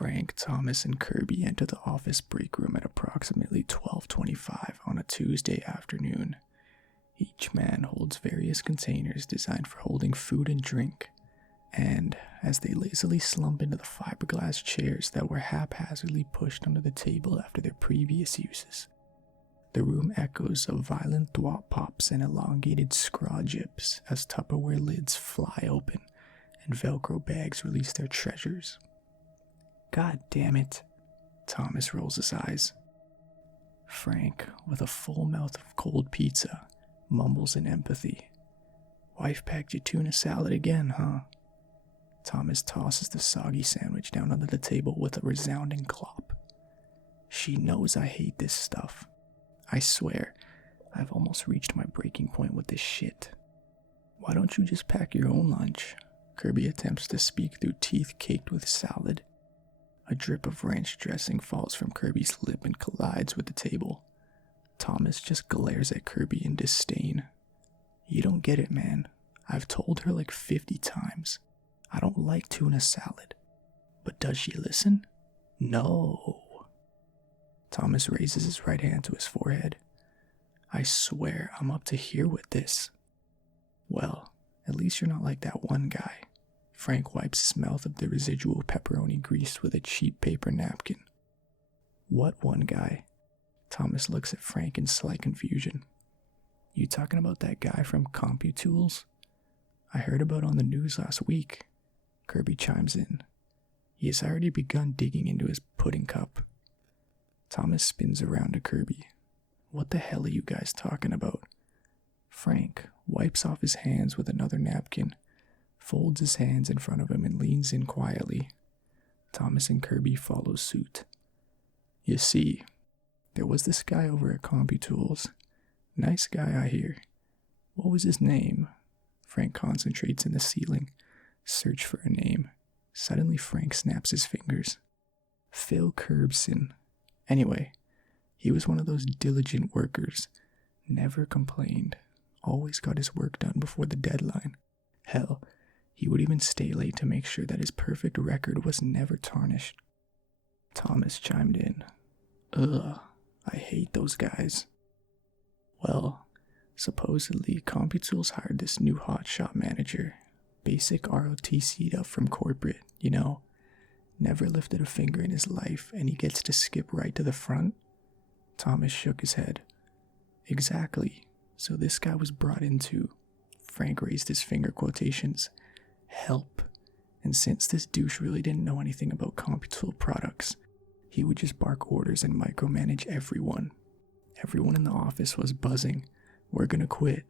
Frank, Thomas, and Kirby enter the office break room at approximately 12:25 on a Tuesday afternoon. Each man holds various containers designed for holding food and drink, and as they lazily slump into the fiberglass chairs that were haphazardly pushed under the table after their previous uses, the room echoes of violent thwop pops and elongated scraw jips as Tupperware lids fly open and Velcro bags release their treasures. God damn it. Thomas rolls his eyes. Frank, with a full mouth of cold pizza, mumbles in empathy. Wife packed you tuna salad again, huh? Thomas tosses the soggy sandwich down under the table with a resounding clop. She knows I hate this stuff. I swear, I've almost reached my breaking point with this shit. Why don't you just pack your own lunch? Kirby attempts to speak through teeth caked with salad. A drip of ranch dressing falls from Kirby's lip and collides with the table. Thomas just glares at Kirby in disdain. You don't get it, man. I've told her like 50 times. I don't like tuna salad. But does she listen? No. Thomas raises his right hand to his forehead. I swear I'm up to here with this. Well, at least you're not like that one guy. Frank wipes his mouth of the residual pepperoni grease with a cheap paper napkin. What one guy? Thomas looks at Frank in slight confusion. You talking about that guy from CompuTools? I heard about on the news last week. Kirby chimes in. He has already begun digging into his pudding cup. Thomas spins around to Kirby. What the hell are you guys talking about? Frank wipes off his hands with another napkin, folds his hands in front of him and leans in quietly. Thomas and Kirby follow suit. You see, there was this guy over at CompuTools. Nice guy, I hear. What was his name? Frank concentrates in the ceiling. Search for a name. Suddenly Frank snaps his fingers. Phil Curbson. Anyway, he was one of those diligent workers. Never complained. Always got his work done before the deadline. Hell, he would even stay late to make sure that his perfect record was never tarnished. Thomas chimed in. Ugh, I hate those guys. Well, supposedly CompuTools hired this new hotshot manager. Basic ROTC'd up from corporate, you know. Never lifted a finger in his life, and he gets to skip right to the front. Thomas shook his head. Exactly. So this guy was brought into, Frank raised his finger quotations, help. And since this douche really didn't know anything about CompuTool products, he would just bark orders and micromanage everyone. Everyone in the office was buzzing. We're gonna quit.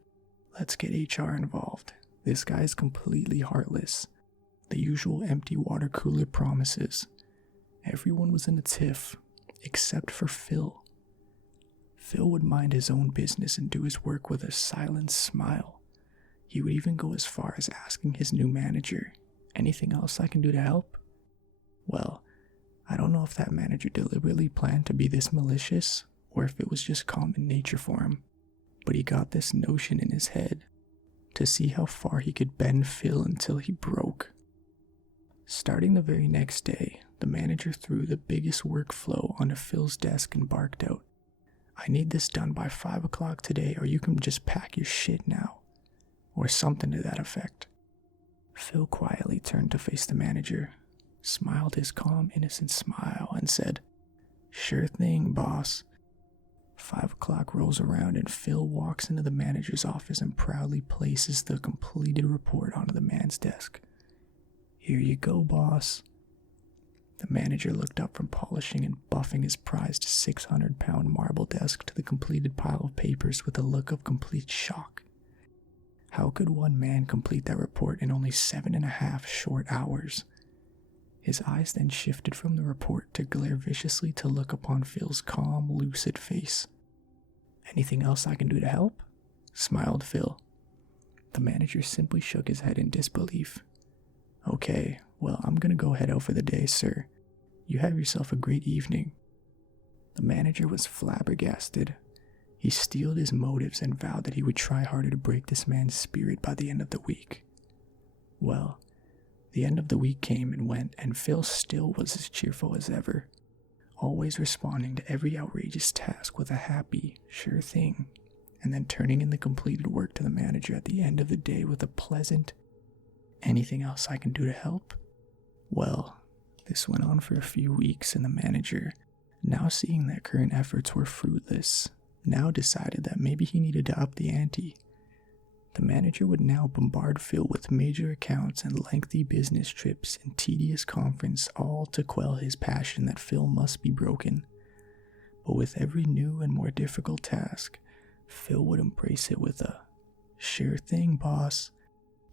Let's get HR involved. This guy is completely heartless. The usual empty water cooler promises. Everyone was in a tiff, except for Phil. Phil would mind his own business and do his work with a silent smile. He would even go as far as asking his new manager, anything else I can do to help? Well, I don't know if that manager deliberately planned to be this malicious, or if it was just common nature for him, but he got this notion in his head, to see how far he could bend Phil until he broke. Starting the very next day, the manager threw the biggest workflow onto Phil's desk and barked out, I need this done by 5 o'clock today, or you can just pack your shit now. Or something to that effect. Phil quietly turned to face the manager, smiled his calm, innocent smile, and said, Sure thing, boss. 5 o'clock rolls around and Phil walks into the manager's office and proudly places the completed report onto the man's desk. Here you go, boss. The manager looked up from polishing and buffing his prized 600-pound marble desk to the completed pile of papers with a look of complete shock. How could one man complete that report in only 7.5 short hours? His eyes then shifted from the report to glare viciously to look upon Phil's calm, lucid face. Anything else I can do to help? Smiled Phil. The manager simply shook his head in disbelief. Okay, well, I'm gonna go head out for the day, sir. You have yourself a great evening. The manager was flabbergasted. He steeled his motives and vowed that he would try harder to break this man's spirit by the end of the week. Well, The end of the week came and went, and Phil still was as cheerful as ever, always responding to every outrageous task with a happy, sure thing, and then turning in the completed work to the manager at the end of the day with a pleasant, anything else I can do to help? Well, this went on for a few weeks, and the manager, now seeing that current efforts were fruitless, now decided that maybe he needed to up the ante. The manager would now bombard Phil with major accounts and lengthy business trips and tedious conference, all to quell his passion that Phil must be broken. But with every new and more difficult task, Phil would embrace it with a "sure thing, boss,"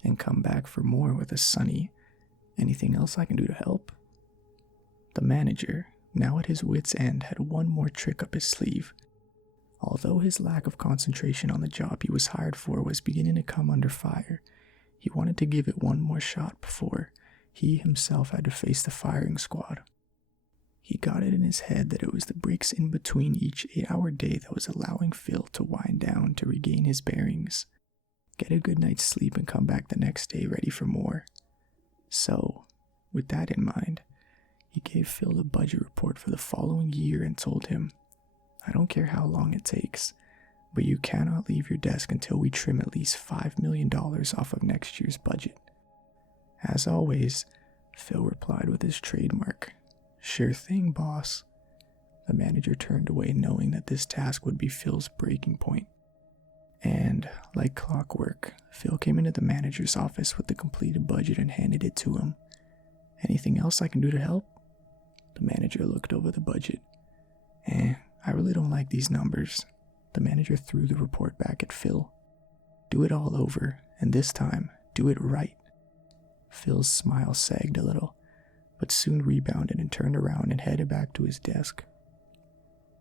and come back for more with a sunny, "anything else I can do to help?" The manager, now at his wit's end, had one more trick up his sleeve. Although his lack of concentration on the job he was hired for was beginning to come under fire, he wanted to give it one more shot before he himself had to face the firing squad. He got it in his head that it was the breaks in between each 8-hour day that was allowing Phil to wind down to regain his bearings, get a good night's sleep, and come back the next day ready for more. So, with that in mind, he gave Phil the budget report for the following year and told him, "I don't care how long it takes, but you cannot leave your desk until we trim at least $5 million off of next year's budget." As always, Phil replied with his trademark, "Sure thing, boss." The manager turned away, knowing that this task would be Phil's breaking point. And, like clockwork, Phil came into the manager's office with the completed budget and handed it to him. "Anything else I can do to help?" The manager looked over the budget. I really don't like these numbers." The manager threw the report back at Phil. "Do it all over, and this time, do it right." Phil's smile sagged a little, but soon rebounded and turned around and headed back to his desk.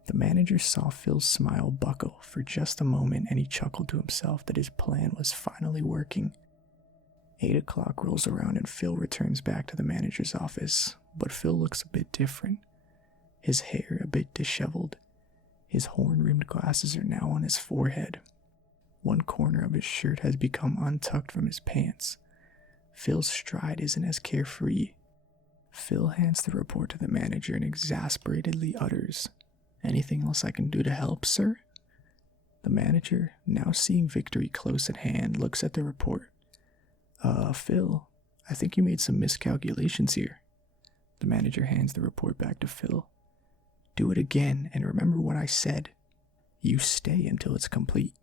The manager saw Phil's smile buckle for just a moment, and he chuckled to himself that his plan was finally working. 8 o'clock rolls around and Phil returns back to the manager's office, but Phil looks a bit different. His hair a bit disheveled. His horn-rimmed glasses are now on his forehead. One corner of his shirt has become untucked from his pants. Phil's stride isn't as carefree. Phil hands the report to the manager and exasperatedly utters, "Anything else I can do to help, sir?" The manager, now seeing victory close at hand, looks at the report. Phil, I think you made some miscalculations here." The manager hands the report back to Phil. "Do it again, and remember what I said. You stay until it's complete."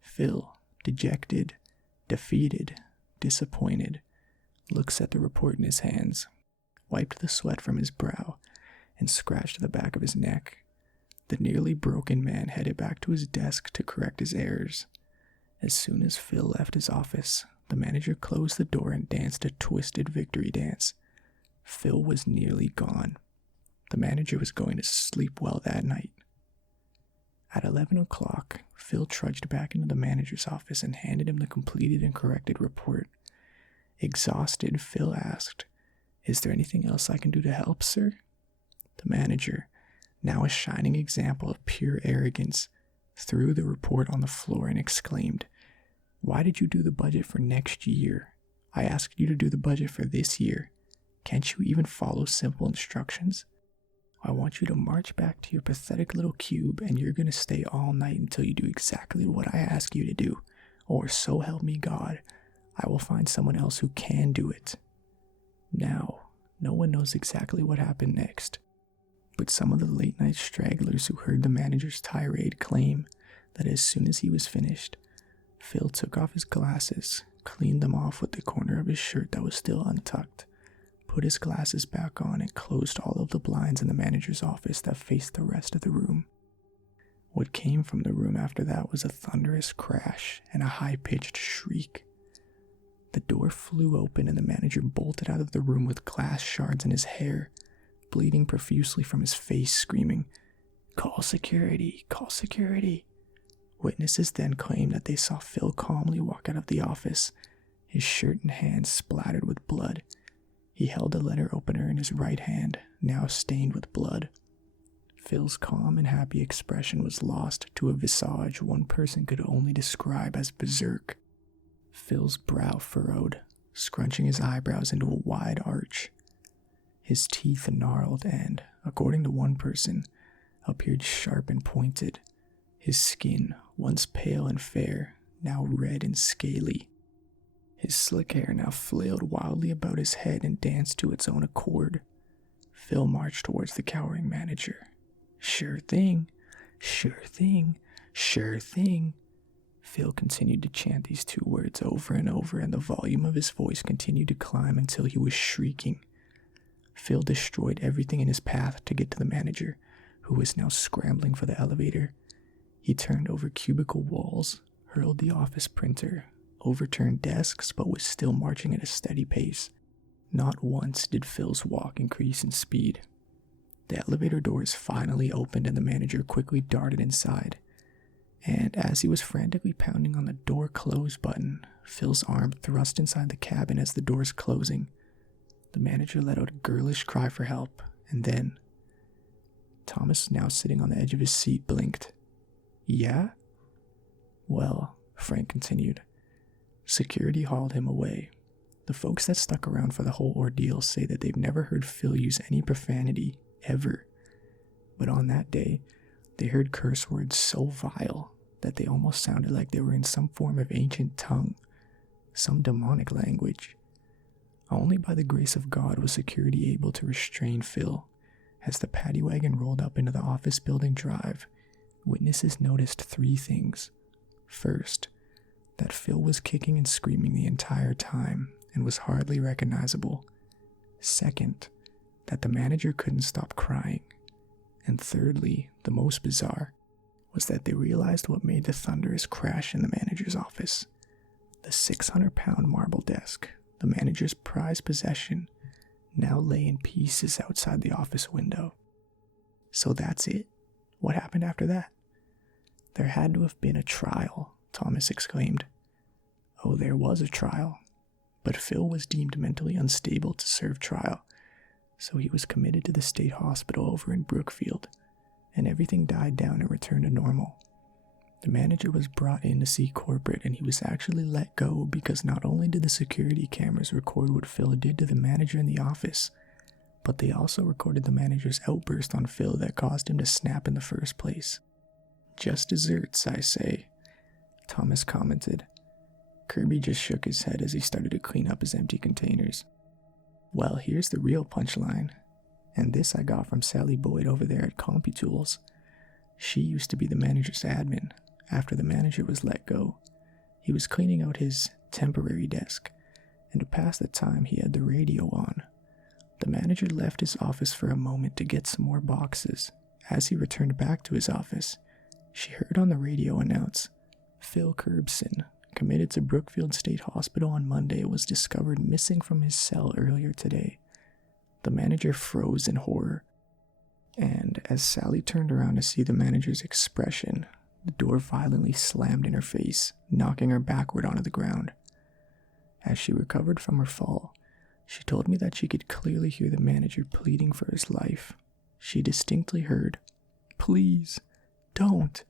Phil, dejected, defeated, disappointed, looks at the report in his hands, wiped the sweat from his brow, and scratched the back of his neck. The nearly broken man headed back to his desk to correct his errors. As soon as Phil left his office, the manager closed the door and danced a twisted victory dance. Phil was nearly gone. The manager was going to sleep well that night. At 11 o'clock, Phil trudged back into the manager's office and handed him the completed and corrected report. Exhausted, Phil asked, "Is there anything else I can do to help, sir?" The manager, now a shining example of pure arrogance, threw the report on the floor and exclaimed, "Why did you do the budget for next year? I asked you to do the budget for this year. Can't you even follow simple instructions? I want you to march back to your pathetic little cube, and you're going to stay all night until you do exactly what I ask you to do, or so help me God, I will find someone else who can do it." Now, no one knows exactly what happened next, but some of the late-night stragglers who heard the manager's tirade claim that as soon as he was finished, Phil took off his glasses, cleaned them off with the corner of his shirt that was still untucked, put his glasses back on, and closed all of the blinds in the manager's office that faced the rest of the room. What came from the room after that was a thunderous crash and a high-pitched shriek. The door flew open and the manager bolted out of the room with glass shards in his hair, bleeding profusely from his face, screaming, "Call security, call security." Witnesses then claimed that they saw Phil calmly walk out of the office, his shirt and hands splattered with blood. He held a letter opener in his right hand, now stained with blood. Phil's calm and happy expression was lost to a visage one person could only describe as berserk. Phil's brow furrowed, scrunching his eyebrows into a wide arch. His teeth gnarled and, according to one person, appeared sharp and pointed. His skin, once pale and fair, now red and scaly. His slick hair now flailed wildly about his head and danced to its own accord. Phil marched towards the cowering manager. "Sure thing, sure thing, sure thing." Phil continued to chant these two words over and over, and the volume of his voice continued to climb until he was shrieking. Phil destroyed everything in his path to get to the manager, who was now scrambling for the elevator. He turned over cubicle walls, hurled the office printer, overturned desks, but was still marching at a steady pace. Not once did Phil's walk increase in speed. The elevator doors finally opened and the manager quickly darted inside. And as he was frantically pounding on the door close button, Phil's arm thrust inside the cabin as the doors closing. The manager let out a girlish cry for help, and then Thomas, now sitting on the edge of his seat, blinked. "Yeah?" "Well," Frank continued, "security hauled him away. The folks that stuck around for the whole ordeal say that they've never heard Phil use any profanity, ever. But on that day, they heard curse words so vile that they almost sounded like they were in some form of ancient tongue, some demonic language. Only by the grace of God was security able to restrain Phil. As the paddy wagon rolled up into the office building drive, witnesses noticed 3 things. First, that Phil was kicking and screaming the entire time and was hardly recognizable. Second, that the manager couldn't stop crying. And thirdly, the most bizarre, was that they realized what made the thunderous crash in the manager's office. The 600-pound marble desk, the manager's prized possession, now lay in pieces outside the office window. "So that's it? What happened after that?" "There had to have been a trial," Thomas exclaimed. "Oh, there was a trial. But Phil was deemed mentally unstable to serve trial, so he was committed to the state hospital over in Brookfield, and everything died down and returned to normal. The manager was brought in to see corporate, and he was actually let go because not only did the security cameras record what Phil did to the manager in the office, but they also recorded the manager's outburst on Phil that caused him to snap in the first place. Just desserts, I say," Thomas commented. Kirby just shook his head as he started to clean up his empty containers. "Well, here's the real punchline, and this I got from Sally Boyd over there at CompuTools. She used to be the manager's admin. After the manager was let go, he was cleaning out his temporary desk, and to pass the time he had the radio on. The manager left his office for a moment to get some more boxes. As he returned back to his office, she heard on the radio announce, 'Phil Curbson, committed to Brookfield State Hospital on Monday, was discovered missing from his cell earlier today.' The manager froze in horror, and as Sally turned around to see the manager's expression, the door violently slammed in her face, knocking her backward onto the ground. As she recovered from her fall, she told me that she could clearly hear the manager pleading for his life. She distinctly heard, 'Please, don't.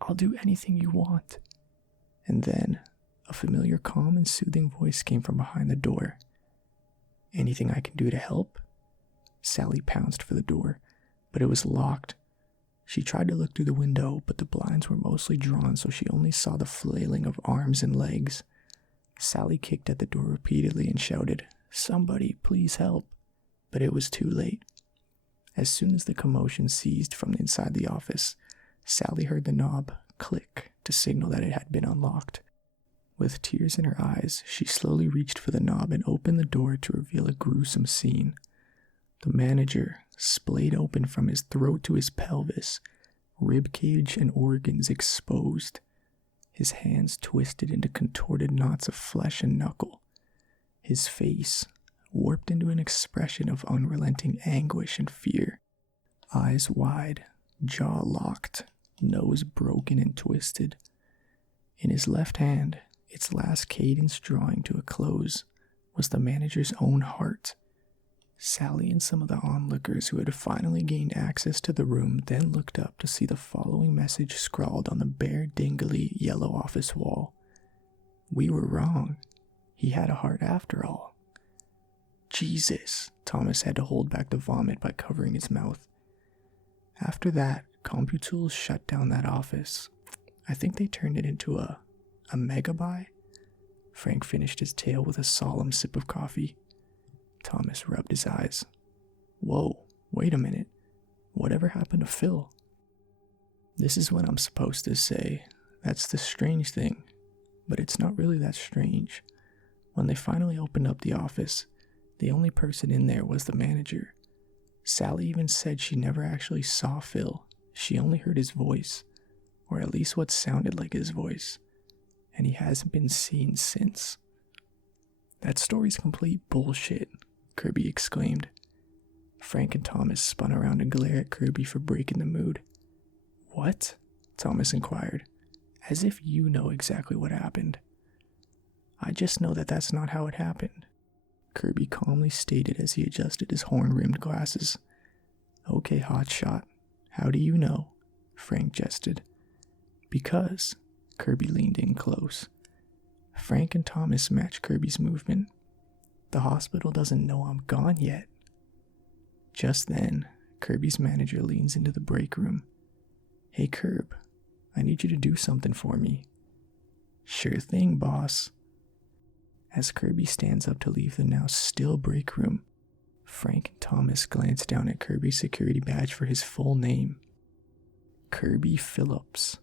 I'll do anything you want.' And then, a familiar calm and soothing voice came from behind the door. 'Anything I can do to help?' Sally pounced for the door, but it was locked. She tried to look through the window, but the blinds were mostly drawn, so she only saw the flailing of arms and legs. Sally kicked at the door repeatedly and shouted, 'Somebody, please help!' But it was too late. As soon as the commotion ceased from inside the office, Sally heard the knob click to signal that it had been unlocked. With tears in her eyes, she slowly reached for the knob and opened the door to reveal a gruesome scene. The manager, splayed open from his throat to his pelvis, ribcage and organs exposed, his hands twisted into contorted knots of flesh and knuckle, his face warped into an expression of unrelenting anguish and fear, eyes wide, jaw locked, nose broken and twisted. In his left hand, its last cadence drawing to a close, was the manager's own heart. Sally and some of the onlookers who had finally gained access to the room then looked up to see the following message scrawled on the bare, dingly yellow office wall. "We were wrong. He had a heart after all. Jesus, Thomas had to hold back the vomit by covering his mouth. After that, CompuTools shut down that office. I think they turned it into a megabuy. Frank finished his tale with a solemn sip of coffee. Thomas rubbed his eyes. Whoa, wait a minute. Whatever happened to Phil? This is what I'm supposed to say. That's the strange thing. But it's not really that strange. When they finally opened up the office, the only person in there was the manager. Sally even said she never actually saw Phil. She only heard his voice, or at least what sounded like his voice, and he hasn't been seen since. That story's complete bullshit, Kirby exclaimed. Frank and Thomas spun around to glare at Kirby for breaking the mood. What? Thomas inquired, as if you know exactly what happened. I just know that that's not how it happened, Kirby calmly stated as he adjusted his horn-rimmed glasses. Okay, hotshot, how do you know? Frank jested. Because, Kirby leaned in close. Frank and Thomas matched Kirby's movement. The hospital doesn't know I'm gone yet. Just then, Kirby's manager leans into the break room. Hey Kirb, I need you to do something for me. Sure thing, boss. As Kirby stands up to leave the now still break room, Frank and Thomas glance down at Kirby's security badge for his full name. Kirby Phillips.